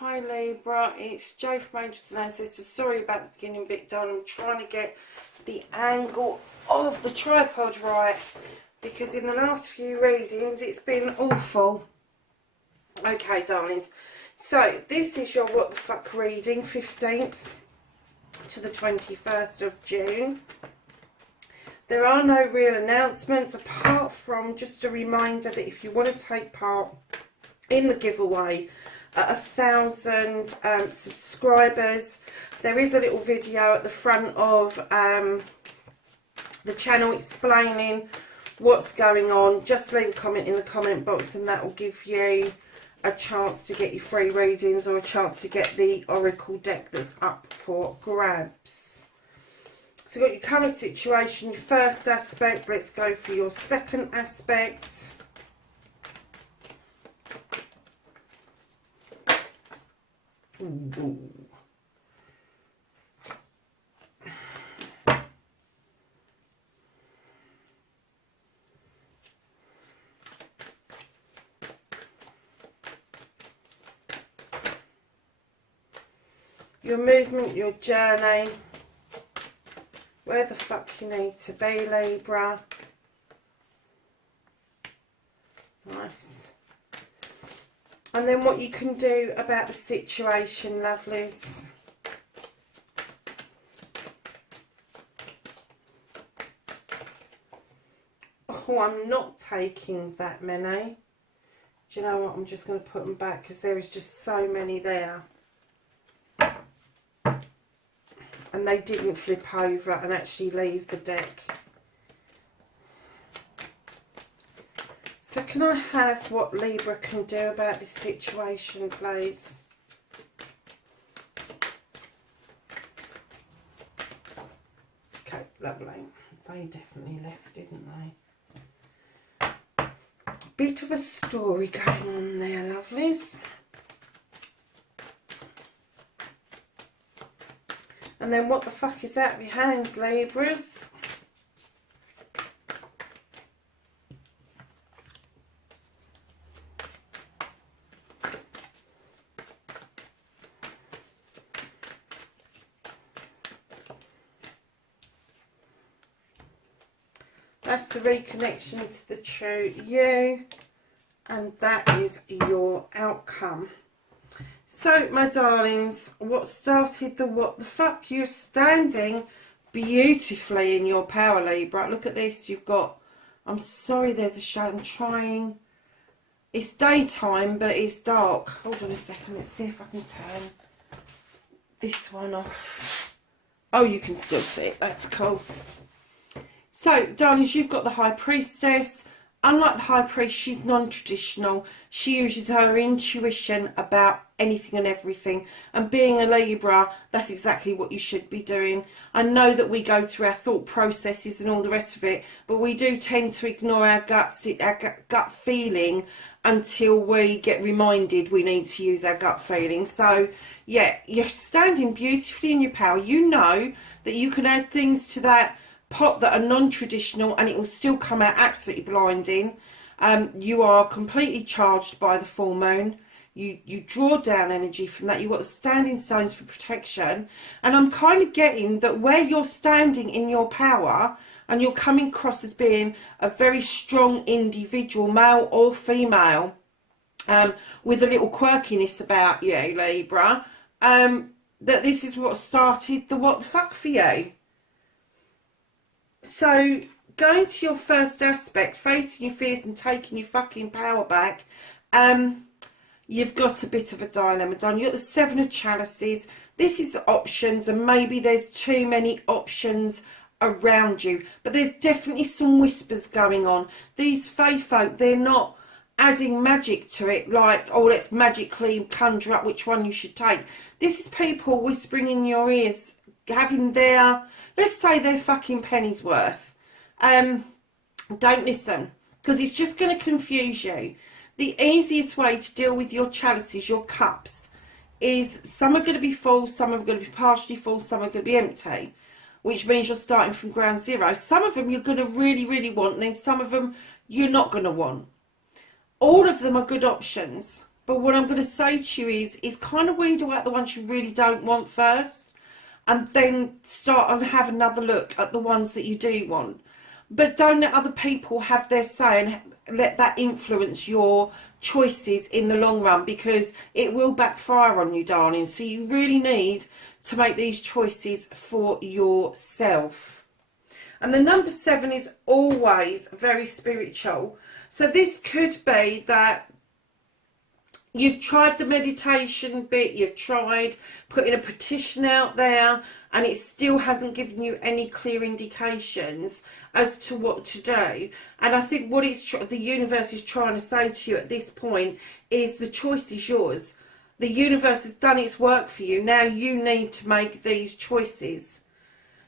Hi Libra, it's Jo from Angels and Ancestors. Sorry about the beginning bit, darling. I'm trying to get the angle of the tripod right because in the last few readings it's been awful. Okay, darlings. So this is your what the fuck reading, 15th to the 21st of June. There are no real announcements apart from just a reminder that if you want to take part in the giveaway at 1,000 subscribers, there is a little video at the front of the channel explaining what's going on. Just leave a comment in the comment box and that will give you a chance to get your free readings or a chance to get the oracle deck that's up for grabs. So you've got your current situation, your first aspect. Let's go for your second aspect. Ooh. Your movement, your journey, where the fuck you need to be, Libra. Nice. And then what you can do about the situation, lovelies. Oh, I'm not taking that many. Do you know what? I'm just going to put them back because there is just so many there. And they didn't flip over and actually leave the deck. So can I have what Libra can do about this situation, please? Okay, lovely. They definitely left, didn't they? Bit of a story going on there, lovelies. And then what the fuck is out of your hands, Libras? That's the reconnection to the true you, and that is your outcome. So, my darlings, what started the what the fuck? You're standing beautifully in your power, Libra. Look at this. You've got, I'm sorry there's a shade. I'm trying. It's daytime, but it's dark. Hold on a second. Let's see if I can turn this one off. Oh, you can still see it. That's cool. So, darlings, you've got the High Priestess. Unlike the High Priest, she's non-traditional. She uses her intuition about anything and everything. And being a Libra, that's exactly what you should be doing. I know that we go through our thought processes and all the rest of it, but we do tend to ignore our gut feeling until we get reminded we need to use our gut feeling. So, yeah, you're standing beautifully in your power. You know that you can add things to that pot that are non-traditional and it will still come out absolutely blinding. You are completely charged by the full moon. You draw down energy from that. You've got the standing stones for protection, and I'm kind of getting that where you're standing in your power and you're coming across as being a very strong individual, male or female, with a little quirkiness about you, Libra, that this is what started the what the fuck for you. So, going to your first aspect, facing your fears and taking your fucking power back, you've got a bit of a dilemma, darling. You've got the Seven of Chalices. This is options, and maybe there's too many options around you. But there's definitely some whispers going on. These fae folk, they're not adding magic to it, like, oh, let's magically conjure up which one you should take. This is people whispering in your ears, having their, let's say, their fucking penny's worth. Don't listen, because it's just going to confuse you. The easiest way to deal with your chalices, your cups, is some are going to be full, some are going to be partially full, some are going to be empty, which means you're starting from ground zero. Some of them you're going to really, really want, and then some of them you're not going to want. All of them are good options. But what I'm going to say to you is kind of weed out the ones you really don't want first, and then start and have another look at the ones that you do want. But don't let other people have their say and let that influence your choices in the long run, because it will backfire on you, darling. So you really need to make these choices for yourself. And the number 7 is always very spiritual. So this could be that you've tried the meditation bit, you've tried putting a petition out there, and it still hasn't given you any clear indications as to what to do. And I think what the universe is trying to say to you at this point is the choice is yours. The universe has done its work for you. Now you need to make these choices.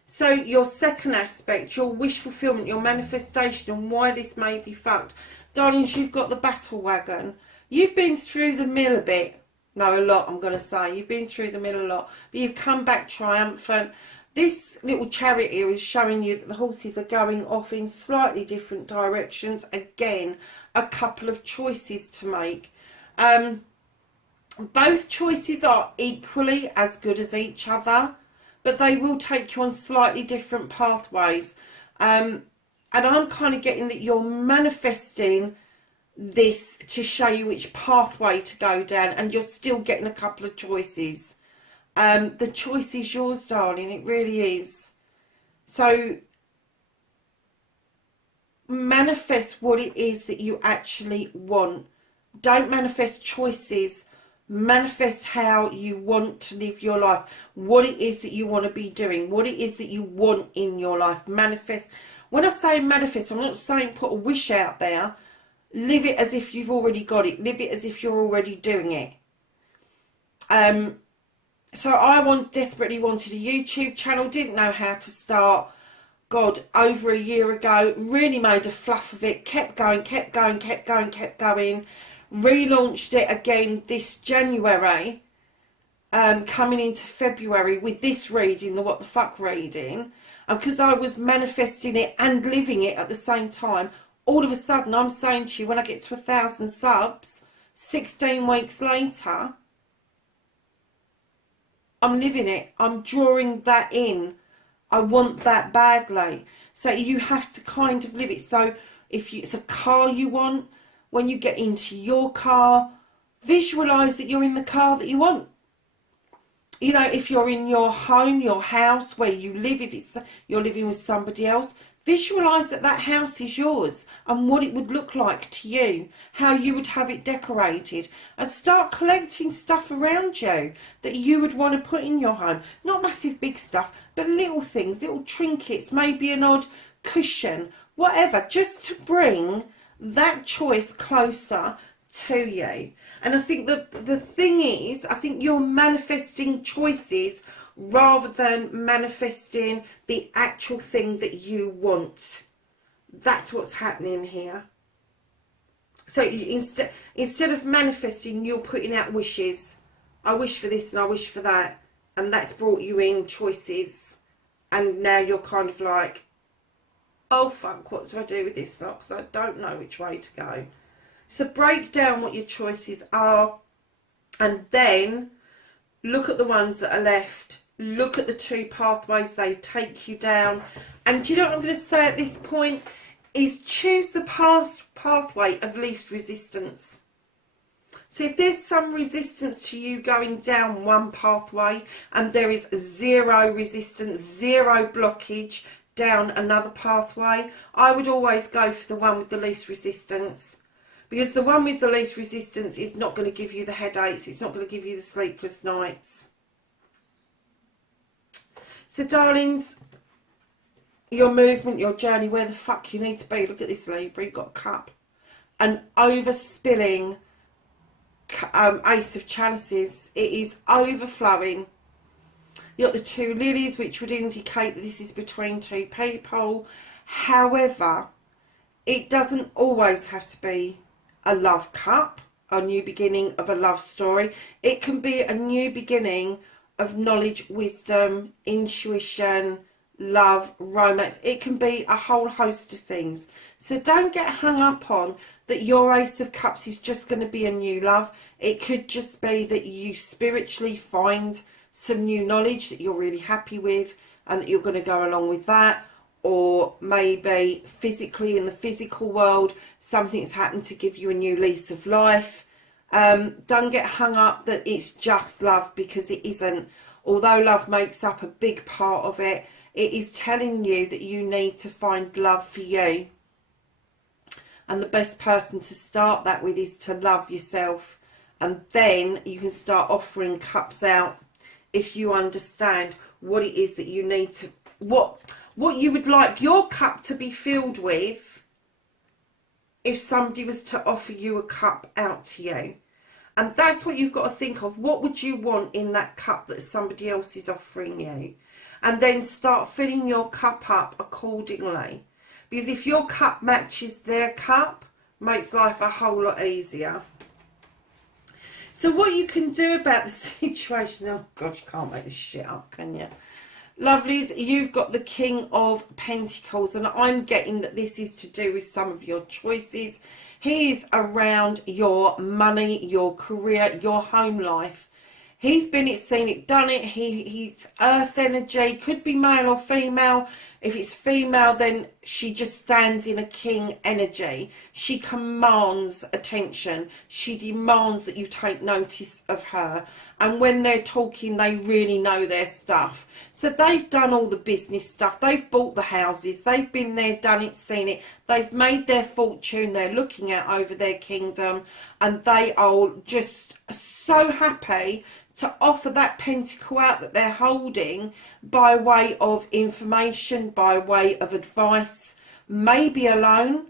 So your second aspect, your wish fulfillment, your manifestation, and why this may be fucked. Darlings, you've got the battle wagon. You've been through the mill a bit. No, a lot, I'm going to say. You've been through the mill a lot. But you've come back triumphant. This little chariot here is showing you that the horses are going off in slightly different directions. Again, a couple of choices to make. Both choices are equally as good as each other, but they will take you on slightly different pathways. And I'm kind of getting that you're manifesting this to show you which pathway to go down, and you're still getting a couple of choices. The choice is yours, darling. It really is. So manifest what it is that you actually want. Don't manifest choices. Manifest how you want to live your life, what it is that you want to be doing, what it is that you want in your life. Manifest. When I say manifest, I'm not saying put a wish out there. Live it as if you've already got it. Live it as if you're already doing it. So I desperately wanted a YouTube channel. Didn't know how to start. God, over a year ago. Really made a fluff of it. Kept going, kept going, kept going, kept going. Relaunched it again this January. Coming into February with this reading, the What the Fuck reading. And because I was manifesting it and living it at the same time, all of a sudden I'm saying to you, when I get to 1,000 subs, 16 weeks later, I'm living it. I'm drawing that in. I want that badly. So you have to kind of live it. So if it's a car you want, when you get into your car, visualise that you're in the car that you want. You know, if you're in your home, your house, where you live, if you're living with somebody else, visualise that that house is yours and what it would look like to you, how you would have it decorated, and start collecting stuff around you that you would want to put in your home. Not massive big stuff, but little things, little trinkets, maybe an odd cushion, whatever, just to bring that choice closer to you. And I think that the thing is, I think you're manifesting choices rather than manifesting the actual thing that you want. That's what's happening here. So instead of manifesting, you're putting out wishes. I wish for this and I wish for that, and that's brought you in choices. And now you're kind of like, oh fuck, what do I do with this now? Because I don't know which way to go. So break down what your choices are, and then look at the ones that are left. Look at the two pathways they take you down. And do you know what I'm going to say at this point? Is choose the pathway of least resistance. So if there's some resistance to you going down one pathway, and there is zero resistance, zero blockage down another pathway, I would always go for the one with the least resistance. Because the one with the least resistance is not going to give you the headaches. It's not going to give you the sleepless nights. So, darlings, your movement, your journey, where the fuck you need to be. Look at this, Libra. You've got a cup. An overspilling Ace of Chalices. It is overflowing. You've got the two lilies, which would indicate that this is between two people. However, it doesn't always have to be a love cup, a new beginning of a love story. It can be a new beginning of knowledge, wisdom, intuition, love, romance. It can be a whole host of things. So don't get hung up on that your Ace of Cups is just going to be a new love. It could just be that you spiritually find some new knowledge that you're really happy with and that you're going to go along with that. Or maybe physically, in the physical world, something's happened to give you a new lease of life. Don't get hung up that it's just love, because it isn't. Although love makes up a big part of it, it is telling you that you need to find love for you. And the best person to start that with is to love yourself. And then you can start offering cups out if you understand what it is that you need to, what you would like your cup to be filled with if somebody was to offer you a cup out to you. And that's what you've got to think of. What would you want in that cup that somebody else is offering you? And then start filling your cup up accordingly. Because if your cup matches their cup, makes life a whole lot easier. So what you can do about the situation, oh God, you can't make this shit up, can you? Lovelies, you've got the King of Pentacles, and I'm getting that this is to do with some of your choices. He is around your money, your career, your home life. He's been it, seen it, done it. He's earth energy, could be male or female. If it's female, then she just stands in a king energy. She commands attention. She demands that you take notice of her. And when they're talking, they really know their stuff. So they've done all the business stuff. They've bought the houses. They've been there, done it, seen it. They've made their fortune. They're looking out over their kingdom. And they are just so happy to offer that pentacle out that they're holding by way of information, by way of advice, maybe alone.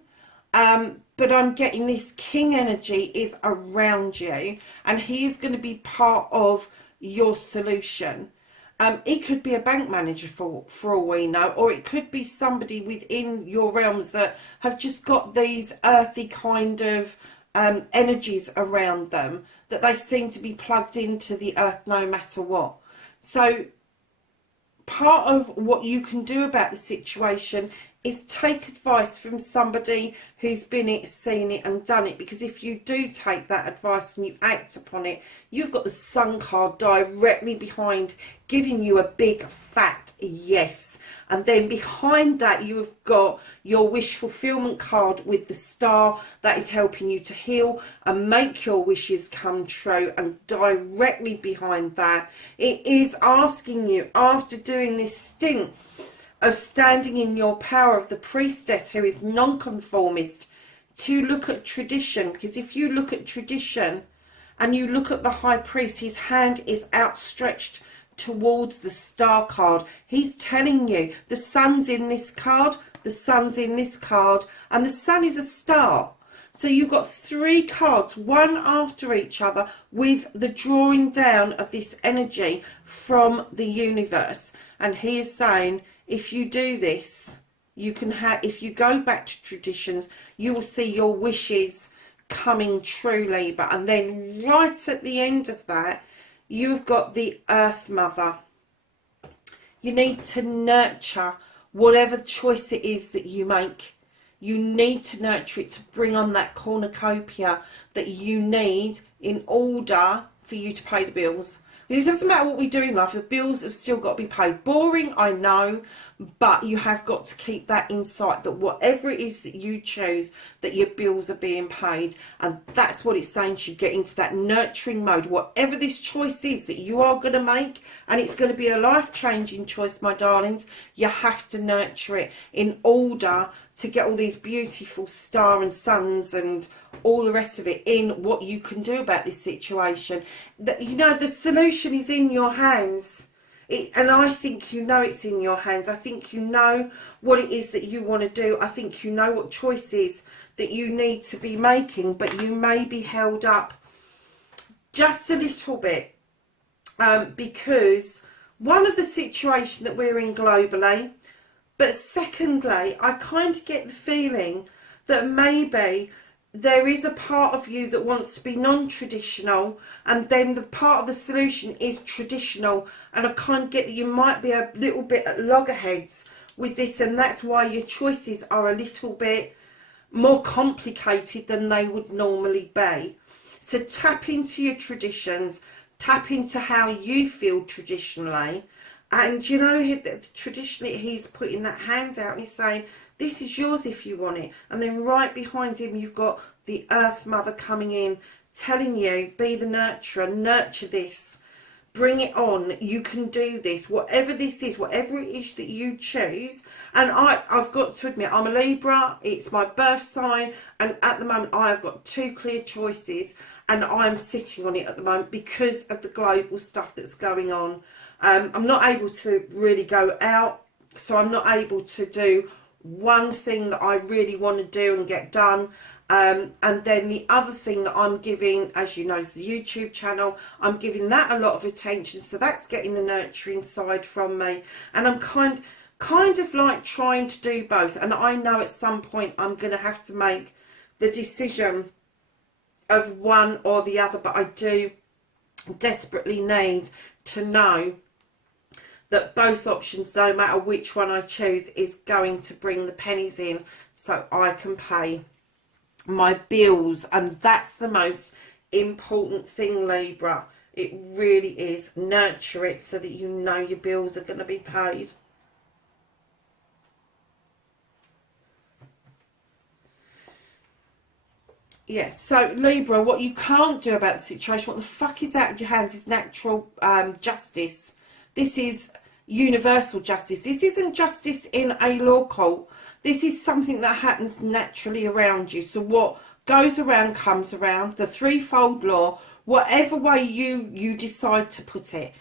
But I'm getting this king energy is around you, and he is going to be part of your solution. It could be a bank manager for all we know, or it could be somebody within your realms that have just got these earthy kind of energies around them, that they seem to be plugged into the earth no matter what. So part of what you can do about the situation is take advice from somebody who's been it, seen it and done it. Because if you do take that advice and you act upon it, you've got the Sun card directly behind, giving you a big fat yes. And then behind that you have got your wish fulfillment card with the star that is helping you to heal and make your wishes come true. And directly behind that, it is asking you, after doing this stint of standing in your power of the priestess who is nonconformist, to look at tradition. Because if you look at tradition and you look at the high priest, his hand is outstretched towards the star card. He's telling you the sun's in this card, the sun's in this card, and the sun is a star. So you've got three cards, one after each other, with the drawing down of this energy from the universe. And he is saying, if you do this, you can have, if you go back to traditions, you will see your wishes coming true, Libra. And then right at the end of that, you've got the Earth Mother. You need to nurture whatever choice it is that you make. You need to nurture it to bring on that cornucopia that you need in order for you to pay the bills. It doesn't matter what we do in life, the bills have still got to be paid. Boring, I know, but you have got to keep that in sight, that whatever it is that you choose, that your bills are being paid. And that's what it's saying to you. Get into that nurturing mode. Whatever this choice is that you are going to make, and it's going to be a life-changing choice, my darlings, you have to nurture it in order to get all these beautiful star and suns and all the rest of it in what you can do about this situation. That, you know, the solution is in your hands. And I think you know it's in your hands. I think you know what it is that you want to do. I think you know what choices that you need to be making, but you may be held up just a little bit because one of the situation that we're in globally, but secondly, I kind of get the feeling that maybe there is a part of you that wants to be non-traditional, and then the part of the solution is traditional. And I kind of get that you might be a little bit at loggerheads with this, and that's why your choices are a little bit more complicated than they would normally be. So tap into your traditions, tap into how you feel traditionally. And you know, traditionally he's putting that hand out and he's saying, this is yours if you want it. And then right behind him you've got the Earth Mother coming in, telling you, be the nurturer, nurture this, bring it on, you can do this, whatever this is, whatever it is that you choose. And I've got to admit, I'm a Libra, it's my birth sign, and at the moment I have got two clear choices, and I'm sitting on it at the moment because of the global stuff that's going on. I'm not able to really go out, so I'm not able to do one thing that I really want to do and get done. And then the other thing that I'm giving, as you know, is the YouTube channel. I'm giving that a lot of attention, so that's getting the nurturing side from me. And I'm kind of like trying to do both. And I know at some point I'm going to have to make the decision of one or the other, but I do desperately need to know that both options, no matter which one I choose, is going to bring the pennies in so I can pay my bills. And that's the most important thing, Libra. It really is. Nurture it so that you know your bills are going to be paid. Yes, so Libra, what you can't do about the situation, what the fuck is out of your hands, is natural justice. This is universal justice. This isn't justice in a law court. This is something that happens naturally around you. So what goes around comes around. The threefold law, whatever way you decide to put it,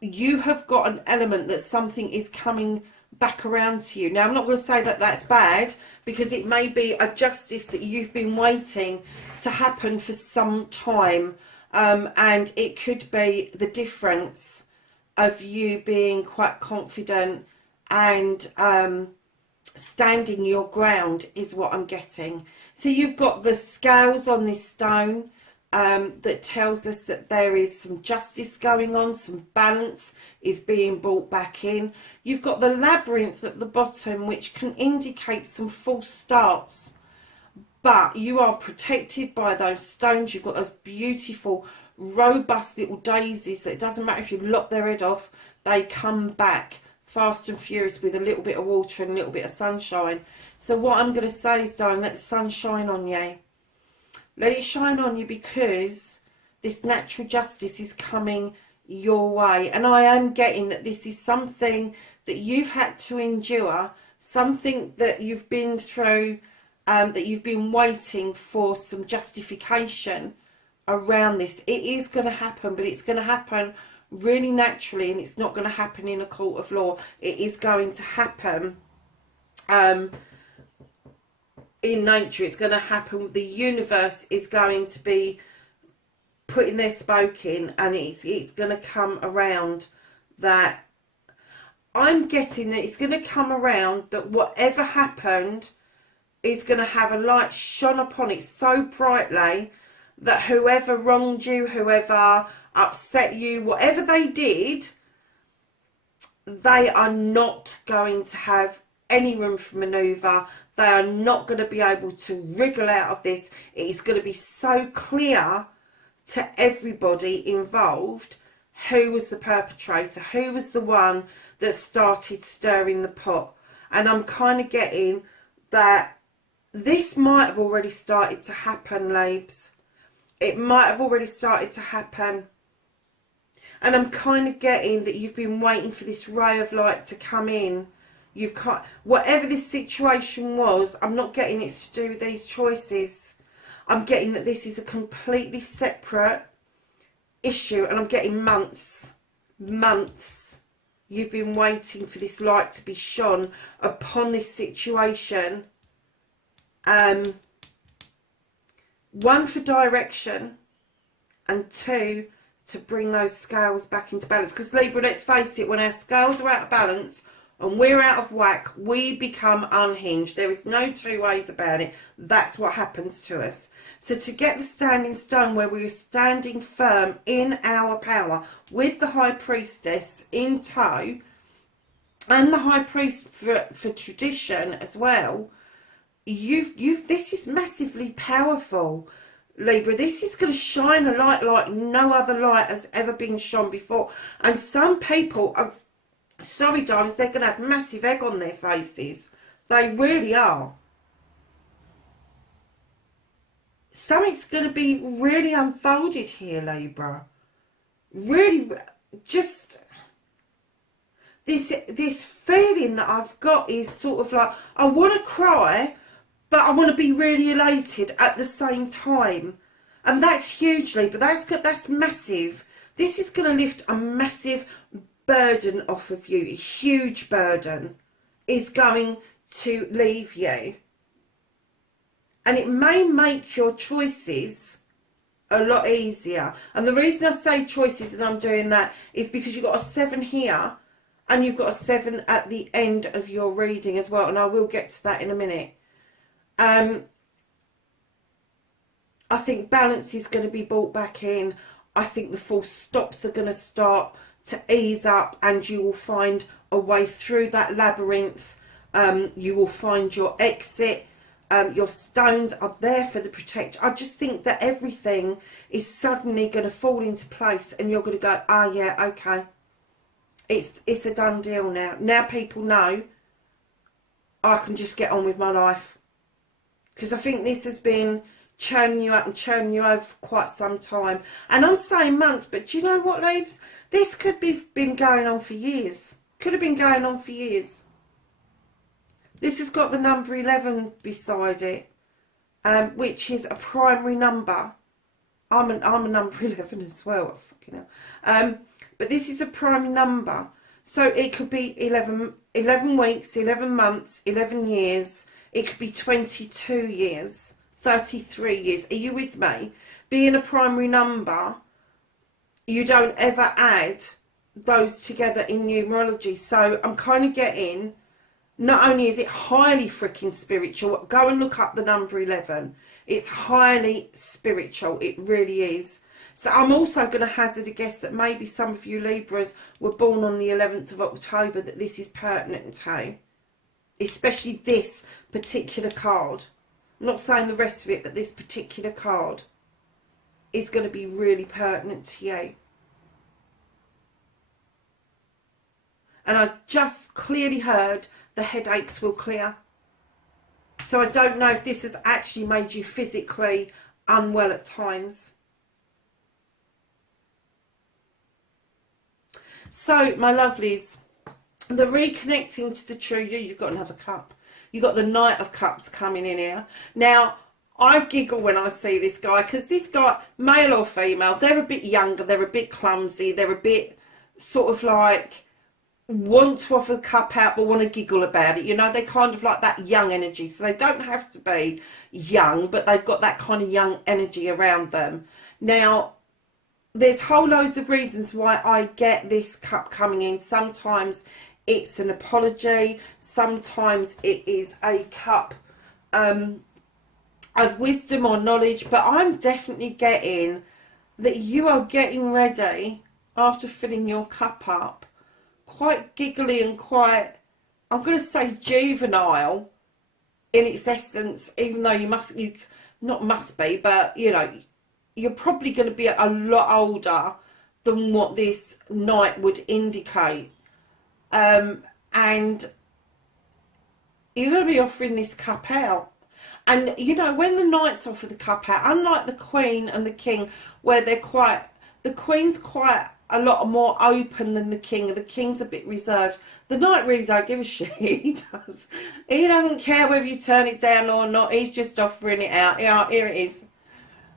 you have got an element that something is coming back around to you. Now, I'm not going to say that that's bad, because it may be a justice that you've been waiting to happen for some time, and it could be the difference of you being quite confident and standing your ground is what I'm getting. So you've got the scales on this stone that tells us that there is some justice going on, some balance is being brought back in. You've got the labyrinth at the bottom, which can indicate some false starts, but you are protected by those stones. You've got those beautiful robust little daisies that it doesn't matter if you lock their head off, they come back fast and furious with a little bit of water and a little bit of sunshine. So what I'm going to say is, darling, let the sun shine on you. Let it shine on you, because this natural justice is coming your way. And I am getting that this is something that you've had to endure, something that you've been through, that you've been waiting for some justification around this. It is going to happen, but it's going to happen really naturally, and it's not going to happen in a court of law. It is going to happen in nature. It's going to happen. The universe is going to be putting their spoke in, and it's going to come around that. I'm getting that it's going to come around that whatever happened is going to have a light shone upon it so brightly that whoever wronged you, whoever upset you, whatever they did, they are not going to have any room for manoeuvre. They are not going to be able to wriggle out of this. It is going to be so clear to everybody involved who was the perpetrator, who was the one that started stirring the pot. And I'm kind of getting that this might have already started to happen, Labes. It might have already started to happen. And I'm kind of getting that you've been waiting for this ray of light to come in. You've got, whatever this situation was, I'm not getting it's to do with these choices. I'm getting that this is a completely separate issue, and I'm getting months. You've been waiting for this light to be shone upon this situation. One, for direction, and two, to bring those scales back into balance. Because Libra, let's face it, when our scales are out of balance and we're out of whack, we become unhinged. There is no two ways about it. That's what happens to us. So to get the standing stone where we're standing firm in our power with the High Priestess in tow and the High Priest for tradition as well, this is massively powerful, Libra. This is going to shine a light like no other light has ever been shone before. And some people are, sorry darlings, they're going to have massive egg on their faces. They really are. Something's going to be really unfolded here, Libra. Really, just this feeling that I've got is sort of like, I want to cry, but I want to be really elated at the same time. And that's hugely, but that's massive. This is going to lift a massive burden off of you. A huge burden is going to leave you. And it may make your choices a lot easier. And the reason I say choices and I'm doing that is because you've got a 7 here and you've got a 7 at the end of your reading as well. And I will get to that in a minute. I think balance is going to be brought back in. I think the full stops are going to start to ease up and you will find a way through that labyrinth. You will find your exit. Your stones are there for the protection. I just think that everything is suddenly going to fall into place and you're going to go, oh yeah, okay. It's a done deal now. Now people know I can just get on with my life. Because I think this has been churning you up and churning you over for quite some time. And I'm saying months, but do you know what, Labes? This could be been going on for years. Could have been going on for years. This has got the number 11 beside it, which is a primary number. I'm a number 11 as well. Fucking hell. But this is a primary number. So it could be 11 weeks, 11 months, 11 years. It could be 22 years, 33 years. Are you with me? Being a primary number, you don't ever add those together in numerology. So I'm kind of getting, not only is it highly freaking spiritual, go and look up the number 11. It's highly spiritual. It really is. So I'm also going to hazard a guess that maybe some of you Libras were born on the 11th of October, that this is pertinent to. Especially this particular card. I'm not saying the rest of it, but this particular card is going to be really pertinent to you. And I just clearly heard the headaches will clear. So I don't know if this has actually made you physically unwell at times. So, my lovelies, the reconnecting to the true you, you've got another cup. You've got the Knight of Cups coming in here. Now, I giggle when I see this guy, because this guy, male or female, they're a bit younger, they're a bit clumsy, they're a bit sort of like, want to offer the cup out but want to giggle about it. You know, they kind of like that young energy. So they don't have to be young, but they've got that kind of young energy around them. Now, there's whole loads of reasons why I get this cup coming in. Sometimes it's an apology. Sometimes it is a cup of wisdom or knowledge. But I'm definitely getting that you are getting ready after filling your cup up. Quite giggly and quite, I'm going to say juvenile in its essence, even though you not must be, but you know, you're probably going to be a lot older than what this Knight would indicate. And you're going to be offering this cup out. And, you know, when the Knights offer the cup out, unlike the Queen and the King, where they're quite, the Queen's quite a lot more open than the King, and the King's a bit reserved. The Knight really don't give a shit. He does. He doesn't care whether you turn it down or not. He's just offering it out. Here it is.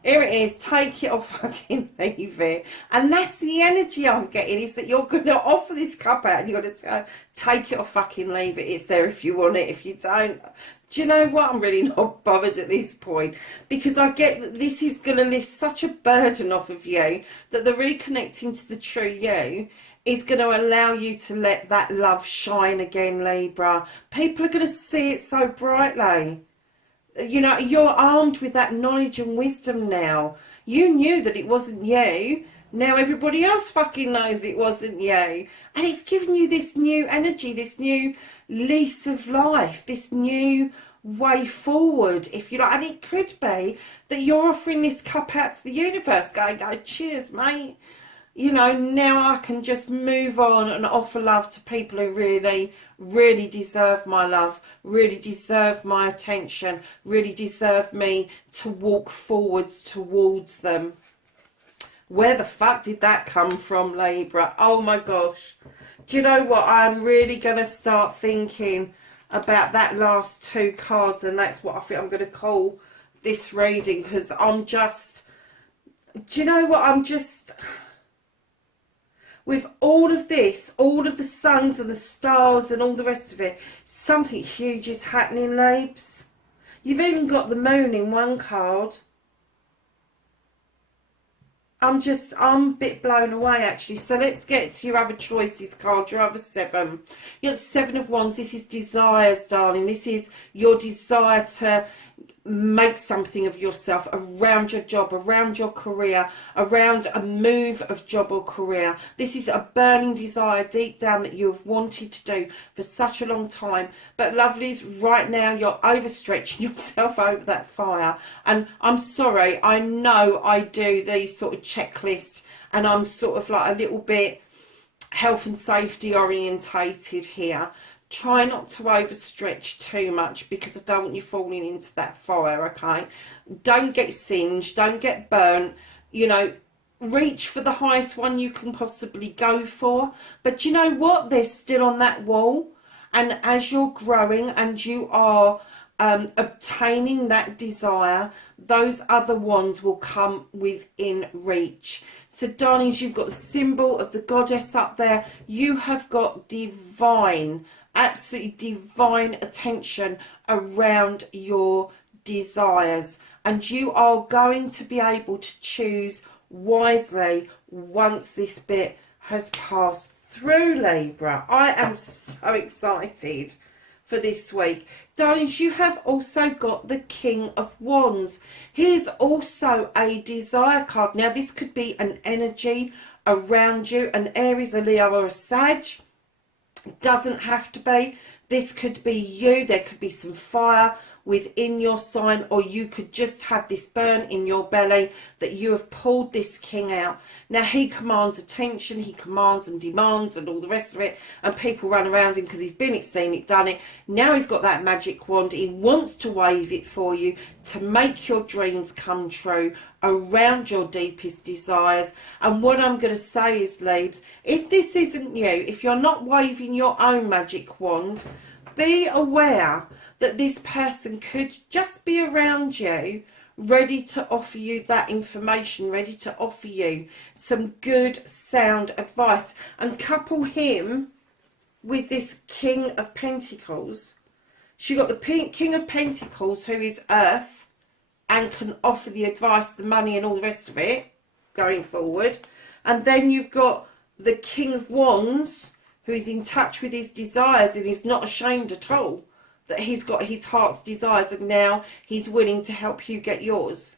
Here it is. Take it or fucking leave it. And that's the energy I'm getting, is that you're going to offer this cup out and you're going to take it or fucking leave it. It's there if you want it. If you don't, do you know what? I'm really not bothered at this point, because I get that this is going to lift such a burden off of you, that the reconnecting to the true you is going to allow you to let that love shine again, Libra. People are going to see it so brightly. You know, you're armed with that knowledge and wisdom now. You knew that it wasn't you. Now everybody else fucking knows it wasn't you. And it's giving you this new energy, this new lease of life, this new way forward, if you like. And it could be that you're offering this cup out to the universe, going, cheers, mate. You know, now I can just move on and offer love to people who really, really deserve my love, really deserve my attention, really deserve me to walk forwards towards them. Where the fuck did that come from, Libra? Oh my gosh. Do you know what? I'm really going to start thinking about that last two cards, and that's what I think I'm going to call this reading, because I'm just... Do you know what? I'm just... With all of this, all of the suns and the stars and all the rest of it, something huge is happening, Labes. You've even got the moon in one card. I'm a bit blown away, actually. So let's get to your other choices card, your other 7. You've got 7 of Wands. This is desires, darling. This is your desire to make something of yourself around your job, around your career, around a move of job or career. This is a burning desire deep down that you have wanted to do for such a long time. But lovelies, right now you're overstretching yourself over that fire. And I'm sorry, I know I do these sort of checklists, and I'm sort of like a little bit health and safety orientated here. Try not to overstretch too much, because I don't want you falling into that fire, okay? Don't get singed, don't get burnt, you know, reach for the highest one you can possibly go for. But you know what? They're still on that wall. And as you're growing and you are obtaining that desire, those other ones will come within reach. So darlings, you've got the symbol of the goddess up there. You have got divine, absolutely divine attention around your desires, and you are going to be able to choose wisely once this bit has passed through, Libra. I am so excited for this week. Darlings, you have also got the King of Wands. Here's also a desire card. Now this could be an energy around you, an Aries, a Leo or a Sag. Doesn't have to be. This could be you. There could be some fire within your sign, or you could just have this burn in your belly that you have pulled this king out. Now he commands attention, he commands and demands and all the rest of it, and people run around him because he's been it, seen it, done it. Now he's got that magic wand. He wants to wave it for you to make your dreams come true around your deepest desires. And what I'm going to say is, Leaves, if this isn't you, if you're not waving your own magic wand, be aware that this person could just be around you, ready to offer you that information, ready to offer you some good sound advice. And couple him with this King of Pentacles. So you've got the King of Pentacles, who is Earth and can offer the advice, the money and all the rest of it going forward. And then you've got the King of Wands, who is in touch with his desires and is not ashamed at all that he's got his heart's desires, and now he's willing to help you get yours.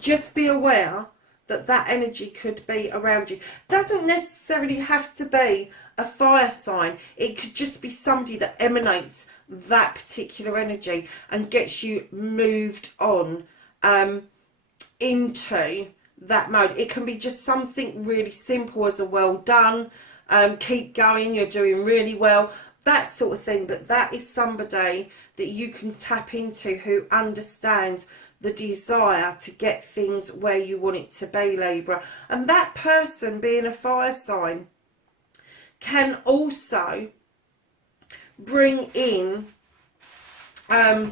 Just be aware that that energy could be around you. Doesn't necessarily have to be a fire sign. It could just be somebody that emanates that particular energy and gets you moved on into that mode. It can be just something really simple as a well done, keep going, you're doing really well, that sort of thing. But that is somebody that you can tap into who understands the desire to get things where you want it to be, Libra. And that person, being a fire sign, can also bring in, for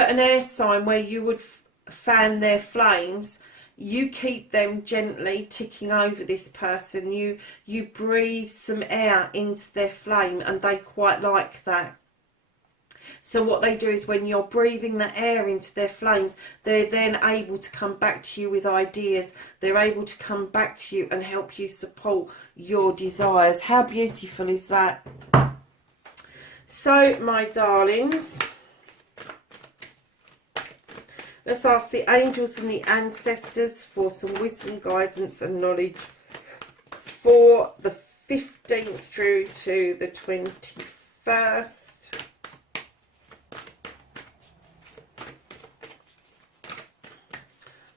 an air sign where you would fan their flames, you keep them gently ticking over this person. You breathe some air into their flame, and they quite like that. So what they do is when you're breathing the air into their flames, they're then able to come back to you with ideas. They're able to come back to you and help you support your desires. How beautiful is that? So, my darlings, let's ask the angels and the ancestors for some wisdom, guidance and knowledge for the 15th through to the 21st.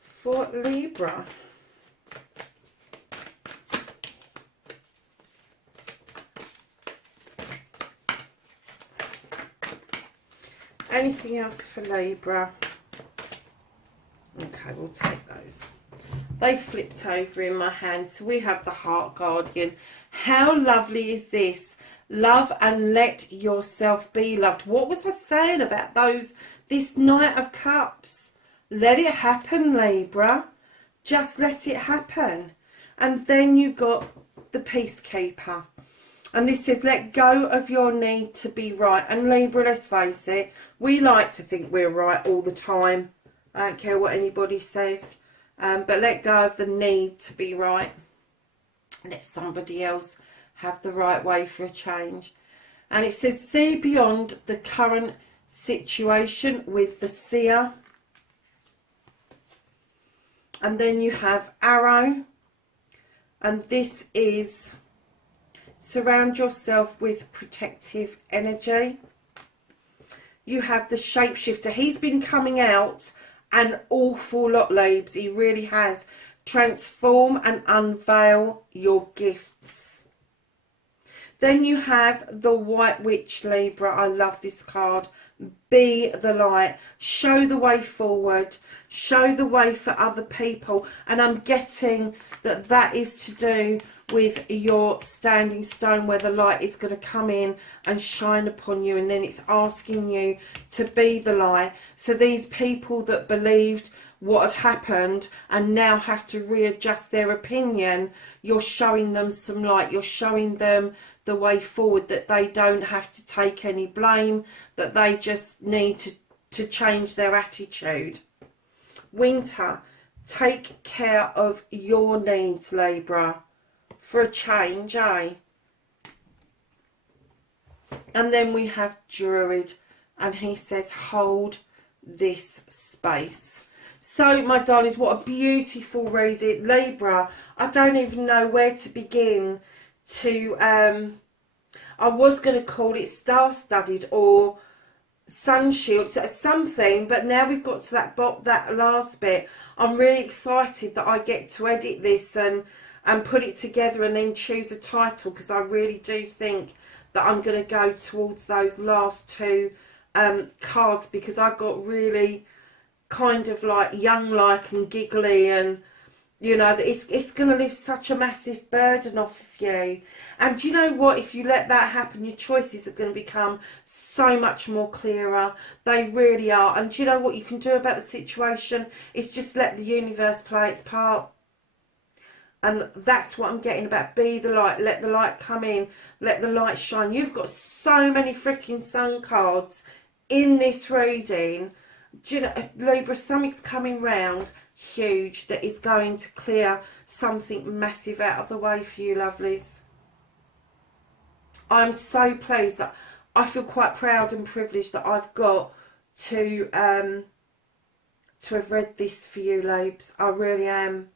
For Libra. Anything else for Libra? Okay, we'll take those. They flipped over in my hand. So we have the Heart Guardian. How lovely is this? Love and let yourself be loved. What was I saying about this Knight of Cups? Let it happen, Libra. Just let it happen. And then you got the Peacekeeper. And this says, let go of your need to be right. And Libra, let's face it, we like to think we're right all the time. I don't care what anybody says. But let go of the need to be right. Let somebody else have the right way for a change. And it says, see beyond the current situation with the Seer. And then you have Arrow. And this is surround yourself with protective energy. You have the Shapeshifter. He's been coming out an awful lot, Labes. He really has. Transform and unveil your gifts. Then you have the White Witch, Libra. I love this card. Be the light. Show the way forward. Show the way for other people. And I'm getting that that is to do with your standing stone, where the light is going to come in and shine upon you, and then it's asking you to be the light. So these people that believed what had happened and now have to readjust their opinion, you're showing them some light. You're showing them the way forward, that they don't have to take any blame, that they just need to change their attitude. Winter, take care of your needs, Libra, for a change, eh? And then we have Druid, and he says, hold this space. So, my darlings, what a beautiful reading. Libra, I don't even know where to begin to, I was going to call it star-studded or sun shield, something, but now we've got to that last bit. I'm really excited that I get to edit this and put it together and then choose a title, because I really do think that I'm going to go towards those last two cards, because I got really kind of like young-like and giggly, and you know, it's going to lift such a massive burden off of you. And do you know what? If you let that happen, your choices are going to become so much more clearer. They really are. And do you know what you can do about the situation? Is just let the universe play its part. And that's what I'm getting about. Be the light. Let the light come in. Let the light shine. You've got so many freaking sun cards in this reading. Do you know, Libra, something's coming round huge that is going to clear something massive out of the way for you, lovelies. I'm so pleased that I feel quite proud and privileged that I've got to have read this for you, Labes. I really am.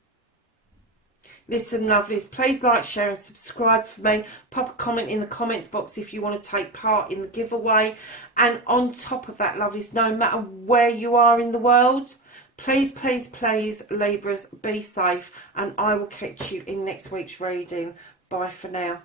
Listen, lovelies, please like, share and subscribe for me. Pop a comment in the comments box if you want to take part in the giveaway. And on top of that, lovelies, no matter where you are in the world, please, please, please, Libras, be safe. And I will catch you in next week's reading. Bye for now.